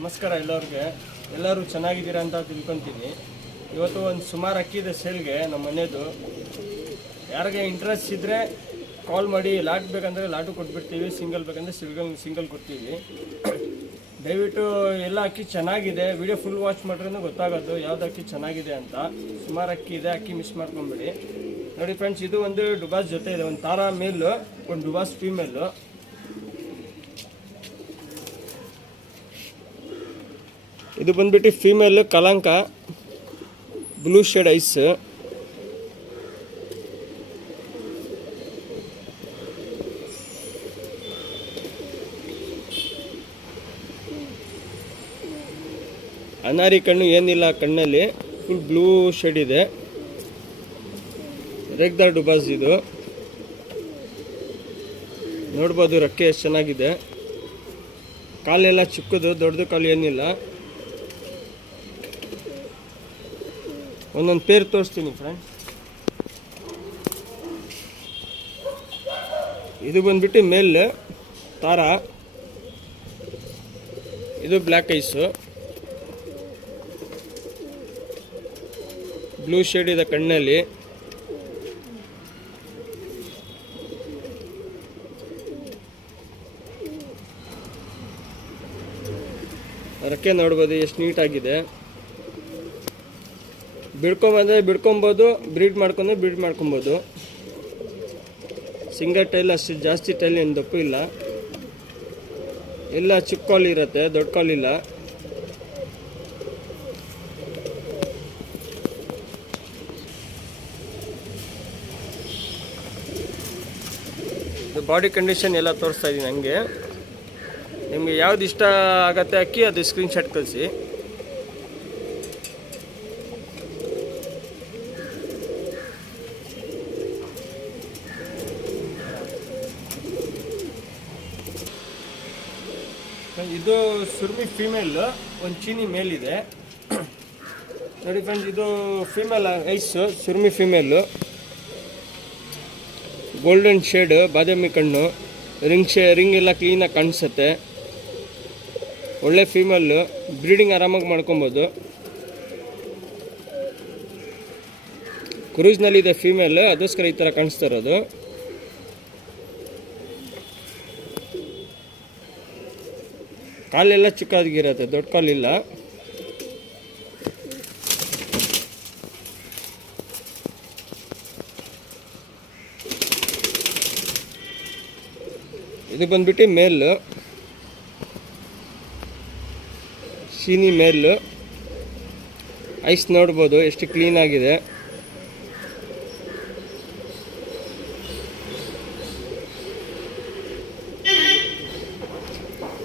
ನಮಸ್ಕಾರ ಎಲ್ಲರೂ ಚೆನ್ನಾಗಿದ್ದೀರಾ ಅಂತ ತಿಳ್ಕೊತೀನಿ. ಇವತ್ತು ಒಂದು ಸುಮಾರು ಅಕ್ಕಿದೆ ಸೇಲ್ಗೆ ನಮ್ಮ ಮನೆಯದು. ಯಾರಿಗೆ ಇಂಟ್ರೆಸ್ಟ್ ಇದ್ದರೆ ಕಾಲ್ ಮಾಡಿ. ಲಾಟ್ ಬೇಕಂದರೆ ಲಾಟು ಕೊಟ್ಬಿಡ್ತೀವಿ, ಸಿಂಗಲ್ ಬೇಕಂದರೆ ಸಿಂಗಲ್ ಕೊಡ್ತೀವಿ. ದಯವಿಟ್ಟು ಎಲ್ಲ ಅಕ್ಕಿ ಚೆನ್ನಾಗಿದೆ, ವಿಡಿಯೋ ಫುಲ್ ವಾಚ್ ಮಾಡ್ರೆ ಗೊತ್ತಾಗೋದು ಯಾವ್ದು ಅಕ್ಕಿ ಚೆನ್ನಾಗಿದೆ ಅಂತ. ಸುಮಾರು ಅಕ್ಕಿ ಇದೆ, ಅಕ್ಕಿ ಮಿಸ್ ಮಾಡ್ಕೊಂಬಿಡಿ. ನೋಡಿ ಫ್ರೆಂಡ್ಸ್, ಇದು ಒಂದು ಡುಬಾಸ್ ಜೊತೆ ಇದೆ, ಒಂದು ತಾರಾ ಮೇಲು, ಒಂದು ಡುಬಾಸ್ ಫೀಮೇಲು. ಇದು ಬಂದ್ಬಿಟ್ಟು ಫೀಮೇಲ್ ಕಲಂಕ, ಬ್ಲೂ ಶೇಡ್ ಐಸ್. ಅನಾರಿ ಕಣ್ಣು ಏನಿಲ್ಲ ಕಣ್ಣಲ್ಲಿ, ಫುಲ್ ಬ್ಲೂ ಶೇಡ್ ಇದೆ. ರೇಗ್ದಾರ್ ಡುಬಾಸ್ ಇದು. ನೋಡ್ಬೋದು ರೆಕ್ಕೆ ಎಷ್ಟು ಚೆನ್ನಾಗಿದೆ. ಕಾಲೆಲ್ಲ ಚಿಕ್ಕದು, ದೊಡ್ಡದು ಕಾಲು ಏನಿಲ್ಲ. ಒಂದೊಂದು ಪೇರ್ ತೋರಿಸ್ತೀನಿ ಫ್ರೆಂಡ್. ಇದು ಬಂದ್ಬಿಟ್ಟು ಮೇಲ್ ತಾರಾ, ಇದು ಬ್ಲ್ಯಾಕ್ ಐಸು, ಬ್ಲೂ ಶೇಡ್ ಇದೆ ಕಣ್ಣಲ್ಲಿ. ರೆಕ್ಕೆ ನೋಡ್ಬೋದು ಎಷ್ಟು ನೀಟಾಗಿದೆ. ಬಿಡ್ಕೊಂಬಂದರೆ ಬಿಡ್ಕೊಬೋದು, ಬ್ರೀಡ್ ಮಾಡ್ಕೊಬೋದು. ಸಿಂಗಲ್ ಟೈಲ್ ಅಷ್ಟು ಜಾಸ್ತಿ ಟೈಲ್ ಏನು ದಪ್ಪು ಇಲ್ಲ. ಎಲ್ಲ ಚಿಕ್ಕ ಕಾಲ್ ಇರುತ್ತೆ, ದೊಡ್ಡ ಕಾಲ್ ಇಲ್ಲ. ಇದು ಬಾಡಿ ಕಂಡೀಷನ್ ಎಲ್ಲ ತೋರಿಸ್ತಾ ಇದ್ದೀನಿ ನನಗೆ. ನಿಮಗೆ ಯಾವ್ದು ಇಷ್ಟ ಆಗತ್ತೆ ಅಕ್ಕಿ ಅದು ಸ್ಕ್ರೀನ್ಶಾಟ್ ಕಳಿಸಿ. ಇದು ಸುರ್ಮಿ ಫೀಮೇಲ್, ಒಂದು ಚೀನಿ ಮೇಲ್ ಇದೆ. ನೋಡಿ ಫ್ರೆಂಡ್ಸ್, ಇದು ಫೀಮೇಲ್ ಐಸು, ಸುರ್ಮಿ ಫೀಮೇಲು, ಗೋಲ್ಡನ್ ಶೇಡ್, ಬಾದಾಮಿ ಕಣ್ಣು, ರಿಂಗ್ ಎಲ್ಲ ಕ್ಲೀನಾಗಿ ಕಾಣಿಸುತ್ತೆ. ಒಳ್ಳೆ ಫೀಮೇಲು, ಬ್ರೀಡಿಂಗ್ ಆರಾಮಾಗಿ ಮಾಡ್ಕೊಬೋದು. ಕ್ರೂಸ್ನಲ್ಲಿದೆ ಫೀಮೇಲ್, ಅದಕ್ಕೋಸ್ಕರ ಈ ಥರ ಕಾಣಿಸ್ತಾ ಇರೋದು. ಕಾಲೆಲ್ಲ ಚಿಕ್ಕದಾಗಿರುತ್ತೆ, ದೊಡ್ಡ ಕಾಲಿಲ್ಲ. ಇದು ಬಂದ್ಬಿಟ್ಟು ಮೇಲ್, ಶೀನಿ ಮೇಲ್. ಐಸ್ ನೋಡ್ಬೋದು ಎಷ್ಟು ಕ್ಲೀನ್ ಆಗಿದೆ.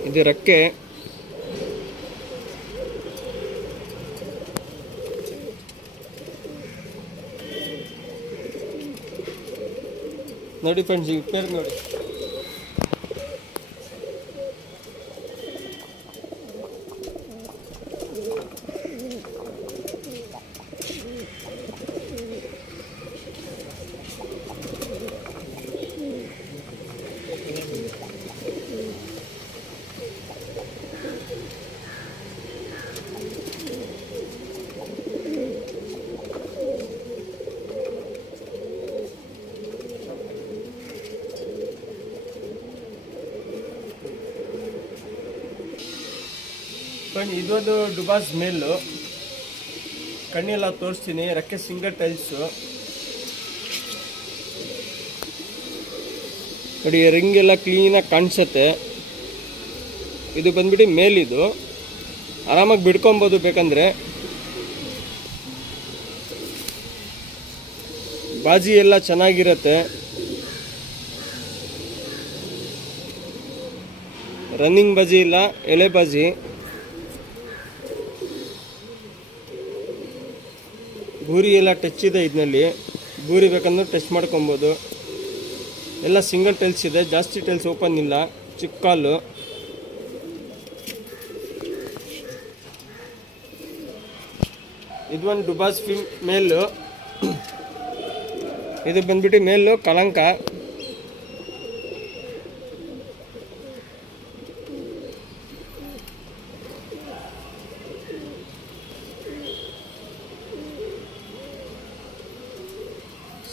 ಇದು ರೆಕ್ಕೆ. ನೋಡಿ ಫ್ರೆಂಡ್ಸ್, ಈ ಪೇರ್ ನೋಡಿ. ಇದೊಂದು ಡುಬಾಸ್ ಮೇಲು, ಕಣ್ಣೆಲ್ಲ ತೋರಿಸ್ತೀನಿ. ರೆಕ್ಕೆ ಸಿಂಗಲ್ ಟೈಲ್ಸು ನೋಡಿ, ರಿಂಗ್ ಎಲ್ಲ ಕ್ಲೀನಾಗಿ ಕಾಣಿಸುತ್ತೆ. ಇದು ಬಂದ್ಬಿಟ್ಟು ಮೇಲಿದು, ಆರಾಮಾಗಿ ಬಿಡ್ಕೊಬೋದು ಬೇಕಂದರೆ. ಬಾಜಿ ಎಲ್ಲ ಚೆನ್ನಾಗಿರುತ್ತೆ, ರನ್ನಿಂಗ್ ಬಾಜಿ ಇಲ್ಲ, ಎಳೆ ಬಾಜಿ. ಬೂರಿ ಎಲ್ಲ ಟಚ್ ಇದೆ ಇದರಲ್ಲಿ, ಬೂರಿ ಬೇಕಂದ್ರೆ ಟಚ್ ಮಾಡ್ಕೊಬೋದು. ಎಲ್ಲ ಸಿಂಗಲ್ ಟೈಲ್ಸ್ ಇದೆ, ಜಾಸ್ತಿ ಟೈಲ್ಸ್ ಓಪನ್ ಇಲ್ಲ, ಚಿಕ್ಕ ಕಾಲು. ಇದು ಒಂದು ಡುಬಾಸ್ ಮೇಲು, ಇದು ಬಂದ್ಬಿಟ್ಟು ಮೇಲು ಕಲಂಕ.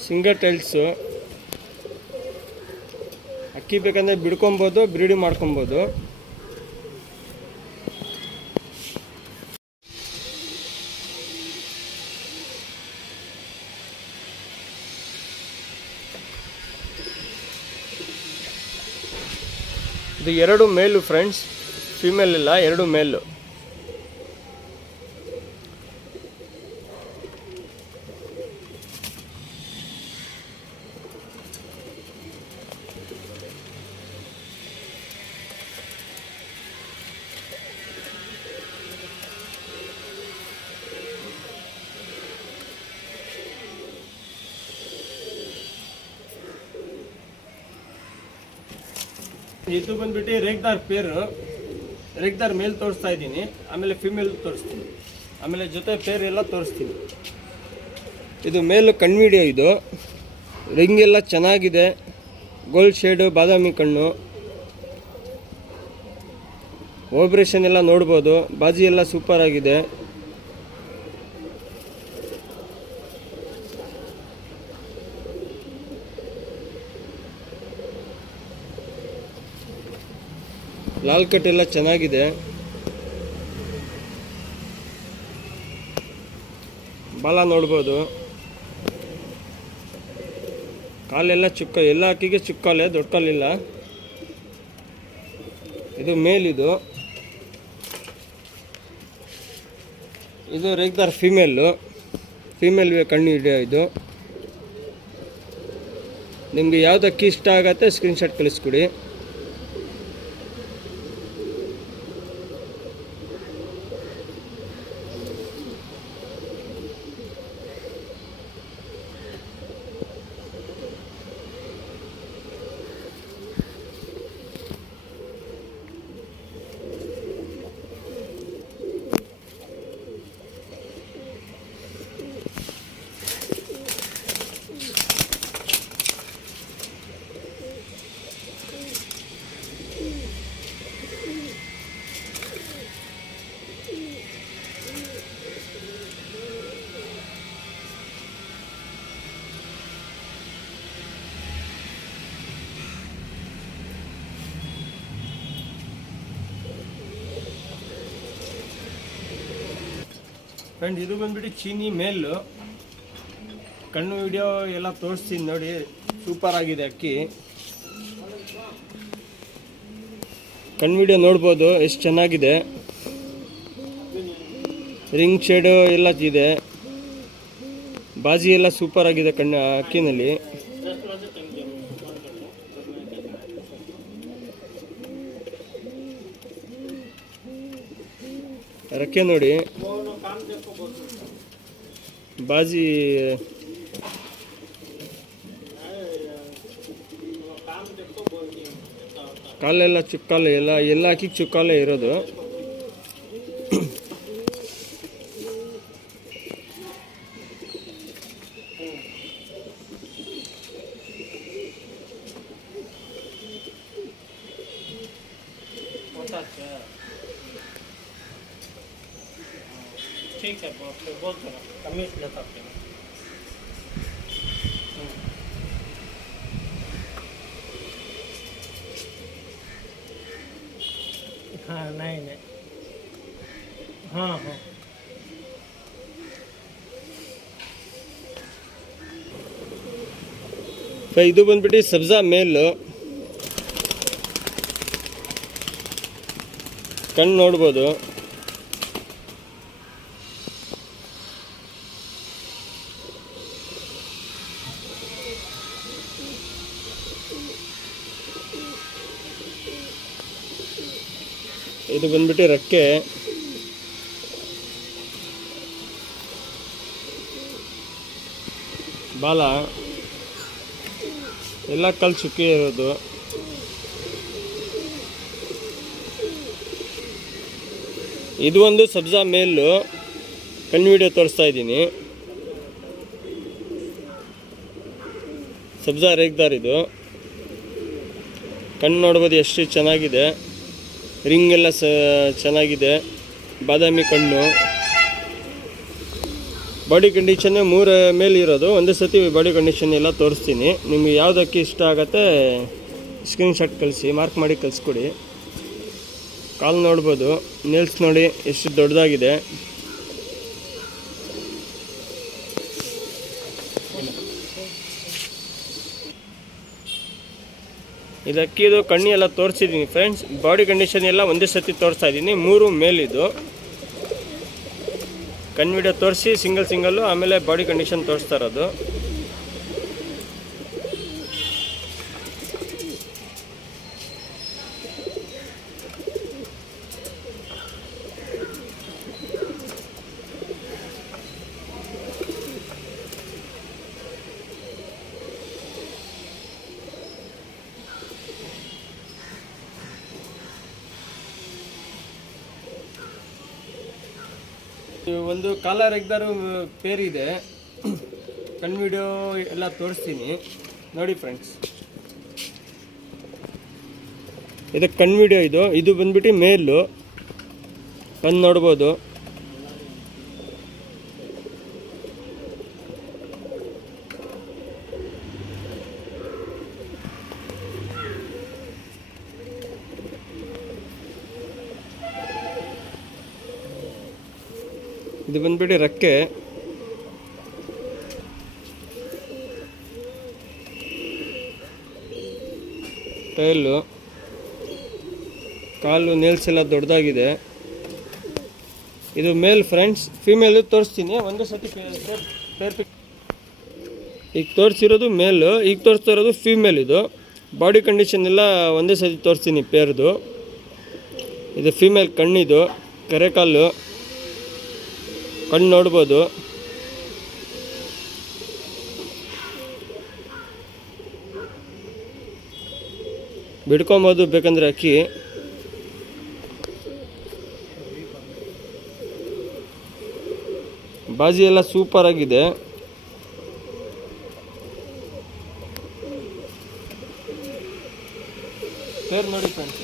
Single tiles. ಅಕ್ಕಿ ಬೇಕಂದರೆ ಬಿಡ್ಕೊಬೋದು, ಬ್ರೀಡಿಂಗ್ ಮಾಡ್ಕೊಬೋದು. ಇದು 2 ಮೇಲು ಫ್ರೆಂಡ್ಸ್, ಫೀಮೇಲ್ ಇಲ್ಲ, 2 ಮೇಲು. ಇದು ಬಂದ್ಬಿಟ್ಟು ರೇಗ್ದಾರ್ ಪೇರು, ರೇಗ್ದಾರ್ ಮೇಲ್ ತೋರಿಸ್ತಾ ಇದ್ದೀನಿ, ಆಮೇಲೆ ಫಿಮೇಲ್ ತೋರಿಸ್ತೀನಿ, ಆಮೇಲೆ ಜೊತೆ ಪೇರ್ ಎಲ್ಲ ತೋರಿಸ್ತೀನಿ. ಇದು ಮೇಲು ಕಣ್ಣು ವಿಡಿಯೋ. ಇದು ರಿಂಗ್ ಎಲ್ಲ ಚೆನ್ನಾಗಿದೆ, ಗೋಲ್ಡ್ ಶೇಡು, ಬಾದಾಮಿ ಕಣ್ಣು, ವೈಬ್ರೇಷನ್ ಎಲ್ಲ ನೋಡ್ಬೋದು. ಬಾಜಿ ಎಲ್ಲ ಸೂಪರ್ ಆಗಿದೆ. ಲಾಲ್ ಕಟ್ ಎಲ್ಲ ಚೆನ್ನಾಗಿದೆ. ಬಾಲ ನೋಡ್ಬೋದು. ಕಾಲೆಲ್ಲ ಚುಕ್ಕ, ಎಲ್ಲ ಅಕ್ಕಿಗೆ ಚುಕ್ಕಾಲೆ, ದೊಡ್ಡ ಕಾಲಿಲ್ಲ. ಇದು ಮೇಲಿದು. ಇದು ರೇಗ್ದಾರ್ ಫೀಮೇಲು, ಫೀಮೇಲ್ ಕಣ್ಣು ಹಿಡಿಯೋ. ಇದು ನಿಮಗೆ ಯಾವ್ದು ಅಕ್ಕಿ ಇಷ್ಟ ಆಗತ್ತೆ ಸ್ಕ್ರೀನ್ಶಾಟ್ ಕಳಿಸ್ಕೊಡಿ. ಫ್ರೆಂಡ್ ಇದು ಬಂದ್ಬಿಟ್ಟು ಚೀನಿ ಮೇಲು, ಕಣ್ಣು ವಿಡಿಯೋ ಎಲ್ಲ ತೋರಿಸ್ತೀನಿ ನೋಡಿ. ಸೂಪರ್ ಆಗಿದೆ ಅಕ್ಕಿ. ಕಣ್ಣು ವಿಡಿಯೋ ನೋಡ್ಬೋದು ಎಷ್ಟು ಚೆನ್ನಾಗಿದೆ. ರಿಂಗ್ ಶೇಡು ಎಲ್ಲ ಇದೆ, ಬಾಜಿ ಎಲ್ಲ ಸೂಪರ್ ಆಗಿದೆ ಕಣ್ಣು ಅಕ್ಕಿನಲ್ಲಿ. ರಕ್ಕೆ ನೋಡಿ, ಬಾಜಿ ಕಾಲೆಲ್ಲ ಚುಕ್ಕಾಲೆ, ಎಲ್ಲ ಅಕ್ಕಿಗೆ ಚುಕ್ಕಾಲೆ ಇರೋದು. ठीक है, बोल दो, कमीज लेता हूँ. हाँ नहीं, हाँ हाँ ಇದು ಬಂದ್ಬಿಟ್ಟು ಸಬ್ಜಾ ಮೇಲು, ಕಣ್ಣು ನೋಡ್ಬೋದು. ಇದು ಬಂದ್ಬಿಟ್ಟು ರಕ್ಕೆ, ಬಾಲ ಎಲ್ಲ ಕಲ್ ಚುಕ್ಕಿ ಇರೋದು. ಇದು ಒಂದು ಸಬ್ಜಾ ಮೇಲು, ಕಣ್ಣು ವಿಡಿಯೋ ತೋರಿಸ್ತಾ ಇದ್ದೀನಿ. ಸಬ್ಜಾ ರೇಗ್ದಾರ್ ಇದು. ಕಣ್ಣು ನೋಡ್ಬೋದು ಎಷ್ಟು ಚೆನ್ನಾಗಿದೆ. ರಿಂಗ್ ಎಲ್ಲ ಚೆನ್ನಾಗಿದೆ, ಬಾದಾಮಿ ಕಣ್ಣು, ಬಾಡಿ ಕಂಡೀಷನ್ 3 ಮೇಲೆ ಇರೋದು. ಒಂದೇ ಸತಿ ಬಾಡಿ ಕಂಡೀಷನ್ ಎಲ್ಲ ತೋರಿಸ್ತೀನಿ. ನಿಮಗೆ ಯಾವುದಕ್ಕೆ ಇಷ್ಟ ಆಗುತ್ತೆ ಸ್ಕ್ರೀನ್ಶಾಟ್ ಕಳಿಸಿ, ಮಾರ್ಕ್ ಮಾಡಿ ಕಳಿಸ್ಕೊಡಿ. ಕಾಲು ನೋಡ್ಬೋದು, ನೇಲ್ಸ್ ನೋಡಿ ಎಷ್ಟು ದೊಡ್ಡದಾಗಿದೆ. ಇದಕ್ಕಿದು ಕಣ್ಣಿ ಎಲ್ಲ ತೋರಿಸಿದ್ದೀನಿ ಫ್ರೆಂಡ್ಸ್. ಬಾಡಿ ಕಂಡೀಷನ್ ಎಲ್ಲ ಒಂದೇ ಸತಿ ತೋರಿಸ್ತಾ ಇದ್ದೀನಿ. 3 ಮೇಲಿದು ಕಣ್ಣು ವಿಡಿಯೋ ತೋರಿಸಿ ಸಿಂಗಲ್ಲು, ಆಮೇಲೆ ಬಾಡಿ ಕಂಡೀಷನ್ ತೋರಿಸ್ತಾ ಇರೋದು. ಒಂದು ಕಾಲರ್ ಎಗ್ದಾರು ಪೇರಿದೆ. ಕಣ್ಣು ವಿಡಿಯೋ ಎಲ್ಲ ತೋರಿಸ್ತೀನಿ ನೋಡಿ ಫ್ರೆಂಡ್ಸ್. ಇದಕ್ಕೆ ಕಣ್ಣು ವಿಡಿಯೋ ಇದು ಬಂದ್ಬಿಟ್ಟು ಮೇಲು ಕಣ್ಣು ನೋಡ್ಬೋದು. ಇದು ಬಂದ್ಬಿಟ್ಟು ರೆಕ್ಕೆ, ಟೈಲು, ಕಾಲು, ನೇಲ್ಸ್ ಎಲ್ಲ ದೊಡ್ಡದಾಗಿದೆ. ಇದು ಮೇಲ್ ಫ್ರೆಂಡ್ಸ್. ಫೀಮೇಲು ತೋರಿಸ್ತೀನಿ ಒಂದೇ ಸತಿ ಪೇರ್ ಪಿಕ್. ಈಗ ತೋರಿಸಿರೋದು ಮೇಲು, ಈಗ ತೋರಿಸ್ತಾ ಇರೋದು ಫೀಮೇಲ್. ಇದು ಬಾಡಿ ಕಂಡೀಷನ್ ಎಲ್ಲ ಒಂದೇ ಸತಿ ತೋರಿಸ್ತೀನಿ ಪೇರ್ದು. ಇದು ಫೀಮೇಲ್ ಕಣ್ಣಿದು, ಕೆರೆಕಾಲು, ಕಣ್ಣು ನೋಡ್ಬೋದು. ಬಿಡ್ಕೊಬೋದು ಬೇಕಂದ್ರೆ ಅಕ್ಕಿ. ಬಾಜಿ ಎಲ್ಲ ಸೂಪರ್ ಆಗಿದೆ. ಪೇರ್ ನೋಡಿ ಫ್ರೆಂಡ್ಸ್.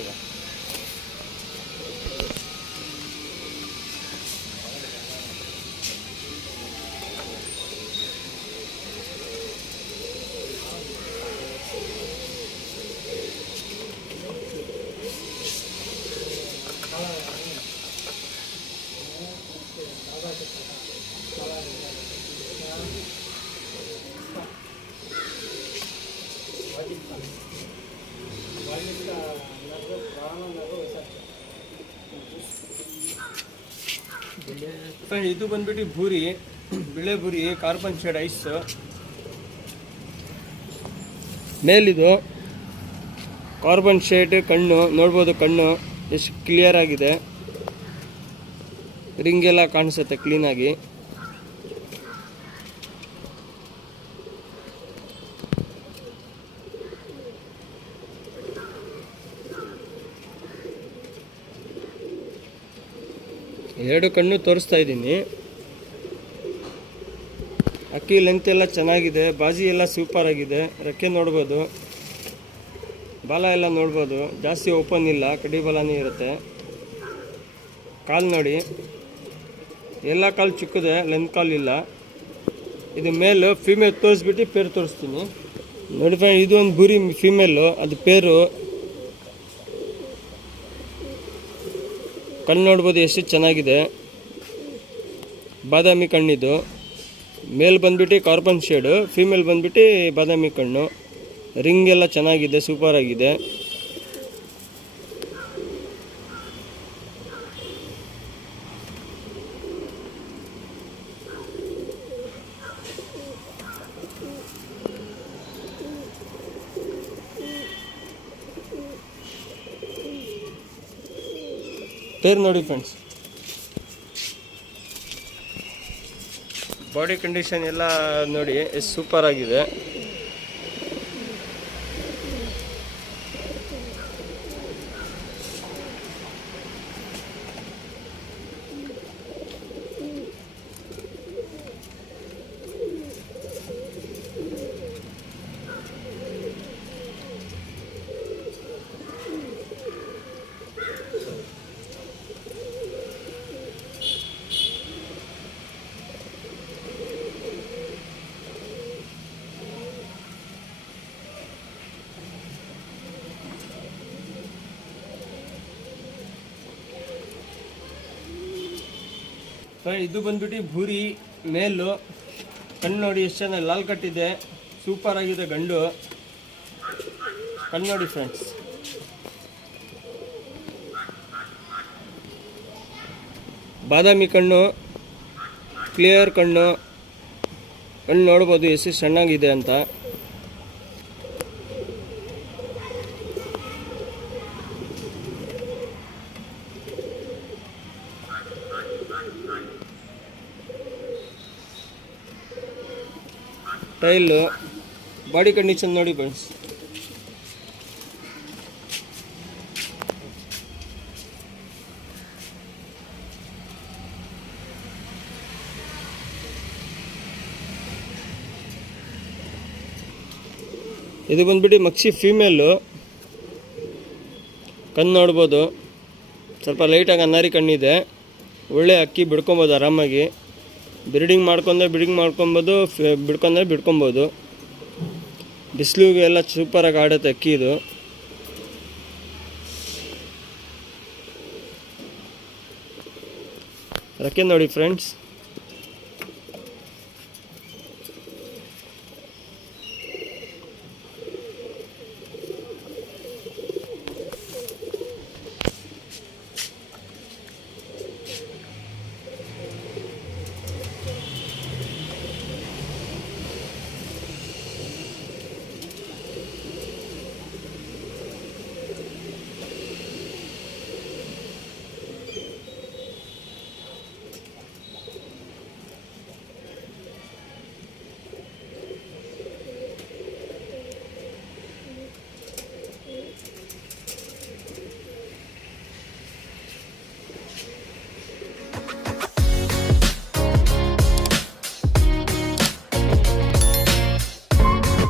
ಈಗ ಇದು ಬಂದ್ಬಿಟ್ಟು ಬೂರಿ, ಬಿಳೆ ಬೂರಿ, ಕಾರ್ಬನ್ ಶೇಡ್ ಐಸ್ ಮೇಲಿದು. ಕಾರ್ಬನ್ ಶೇಡ್ ಕಣ್ಣು ನೋಡ್ಬೋದು, ಕಣ್ಣು ಎಷ್ಟು ಕ್ಲಿಯರ್ ಆಗಿದೆ. ರಿಂಗ್ ಎಲ್ಲ ಕಾಣಿಸುತ್ತೆ ಕ್ಲೀನಾಗಿ. ಎರಡು ಕಣ್ಣು ತೋರಿಸ್ತಾ ಇದ್ದೀನಿ. ಅಕ್ಕಿ ಲೆಂತ್ ಎಲ್ಲ ಚೆನ್ನಾಗಿದೆ, ಬಾಜಿ ಎಲ್ಲ ಸೂಪರ್ ಆಗಿದೆ. ರೆಕ್ಕೆ ನೋಡ್ಬೋದು, ಬಾಲ ಎಲ್ಲ ನೋಡ್ಬೋದು, ಜಾಸ್ತಿ ಓಪನ್ ಇಲ್ಲ, ಕಡಿ ಬಾಲನೇ ಇರುತ್ತೆ. ಕಾಲು ನೋಡಿ, ಎಲ್ಲ ಕಾಲು ಚಿಕ್ಕದೆ, ಲೆಂತ್ ಕಾಲು ಇಲ್ಲ. ಇದು ಮೇಲು. ಫೀಮೇಲ್ ತೋರಿಸ್ಬಿಟ್ಟು ಪೇರು ತೋರಿಸ್ತೀನಿ ನೋಡಿ ಫ್ರೆಂಡ್. ಇದು ಒಂದು ಬುರಿ ಫೀಮೇಲು, ಅದು ಪೇರು. ಕಣ್ಣು ನೋಡ್ಬೋದು ಎಷ್ಟು ಚೆನ್ನಾಗಿದೆ, ಬಾದಾಮಿ ಕಣ್ಣಿದು. ಮೇಲ್ ಬಂದ್ಬಿಟ್ಟು ಕಾರ್ಬನ್ ಶೇಡು, ಫೀಮೇಲ್ ಬಂದ್ಬಿಟ್ಟು ಬಾದಾಮಿ ಕಣ್ಣು. ರಿಂಗ್ ಎಲ್ಲ ಚೆನ್ನಾಗಿದೆ, ಸೂಪರ್ ಆಗಿದೆ. ಪೇರ್ ನೋಡಿ ಫ್ರೆಂಡ್ಸ್. ಬಾಡಿ ಕಂಡೀಷನ್ ಎಲ್ಲ ನೋಡಿ ಎಷ್ಟು ಸೂಪರ್ ಆಗಿದೆ. ಇದು ಬಂದ್ಬಿಟ್ಟು ಭೂರಿ ಮೇಲು. ಕಣ್ಣು ನೋಡಿ ಎಷ್ಟು ಚೆನ್ನಾಗಿ ಲಾಲ್ ಕಟ್ಟಿದೆ, ಸೂಪರ್ ಆಗಿದೆ ಗಂಡು. ಕಣ್ಣು ನೋಡಿ ಫ್ರೆಂಡ್ಸ್, ಬಾದಾಮಿ ಕಣ್ಣು, ಕ್ಲಿಯರ್ ಕಣ್ಣು. ಕಣ್ಣು ನೋಡ್ಬೋದು ಎಷ್ಟು ಚೆನ್ನಾಗಿದೆ ಅಂತ. ಟೈಲು, ಬಾಡಿ ಕಂಡೀಷನ್ ನೋಡಿ ಫ್ರೆಂಡ್ಸ್. ಇದು ಬಂದ್ಬಿಟ್ಟು ಮಕ್ಷಿ ಫೀಮೇಲು. ಕಣ್ಣು ನೋಡ್ಬೋದು, ಸ್ವಲ್ಪ ಲೈಟಾಗಿ ಅನ್ನಾರಿ ಕಣ್ಣಿದೆ. ಒಳ್ಳೆ ಅಕ್ಕಿ ಬಿಡ್ಕೊಬೋದು ಆರಾಮಾಗಿ. ಬ್ರೀಡಿಂಗ್ ಮಾಡ್ಕೊಬೋದು, ಬಿಡ್ಕೊಬೋದು. ಬಿಸಿಲಿಗೆ ಎಲ್ಲ ಸೂಪರಾಗಿ ಆಡುತ್ತೆ ಅಕ್ಕಿ ಇದು. ರೆಕ್ಕೆ ನೋಡಿ ಫ್ರೆಂಡ್ಸ್.